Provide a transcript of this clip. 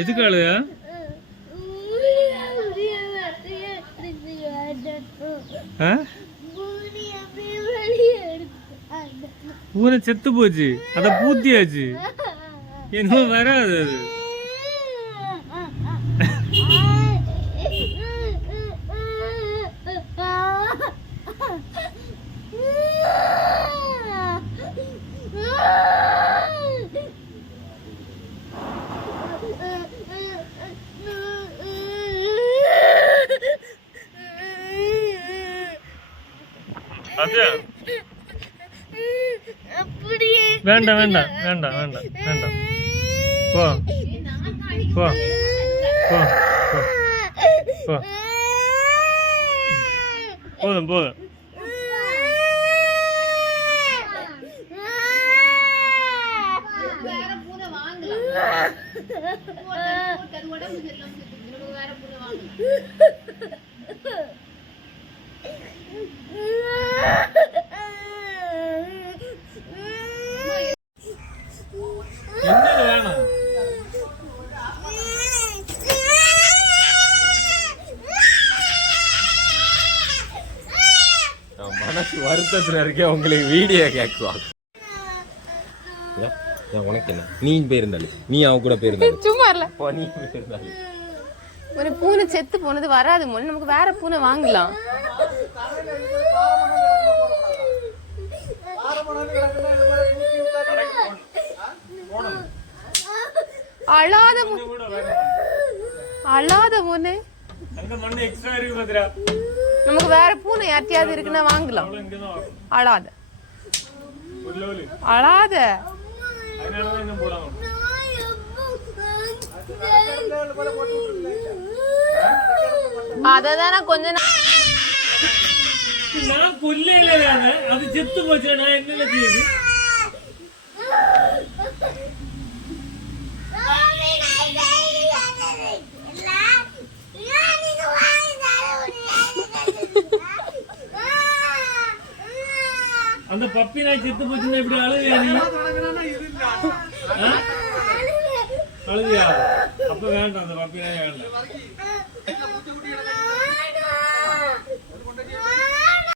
எதுக்கு அழுக? பூனை செத்து போச்சு, அத பூத்தியாச்சு, என்னமோ வராது அது. வேண்டாம் வேண்டாம் வேண்டாம் வேண்டாம் வேண்டாம், போ போ போ போ, போதும் போதும். மனசு வருத்தத்துல இருக்க உங்களுக்கு வீடியோ கேட்குவாங்க. உனக்கு என்ன, நீ போயிருந்தாலும் நீ அவ கூட போயிருந்தாலும் சும்மா இல்ல, நீ போயிருந்தாலும் ஒரு பூனை செத்து போனது வராது மொழி, நமக்கு வேற பூனை வாங்கலாம். அழாத அழாத பூனை, நமக்கு வேற பூனை யார்ட்டையாவது இருக்குன்னா வாங்கலாம். அழாத அழாத. அததான கொஞ்ச நான் கொல்லையில அது செத்து போச்சு, நான் என்ன செய்யுது? அந்த பப்பி நாய் செத்து போச்சுன்னா எப்படி அழுவியா நீ? அழுவியா? அப்ப வேண்டாம், அந்த பப்பி நாய் வேண்டாம்.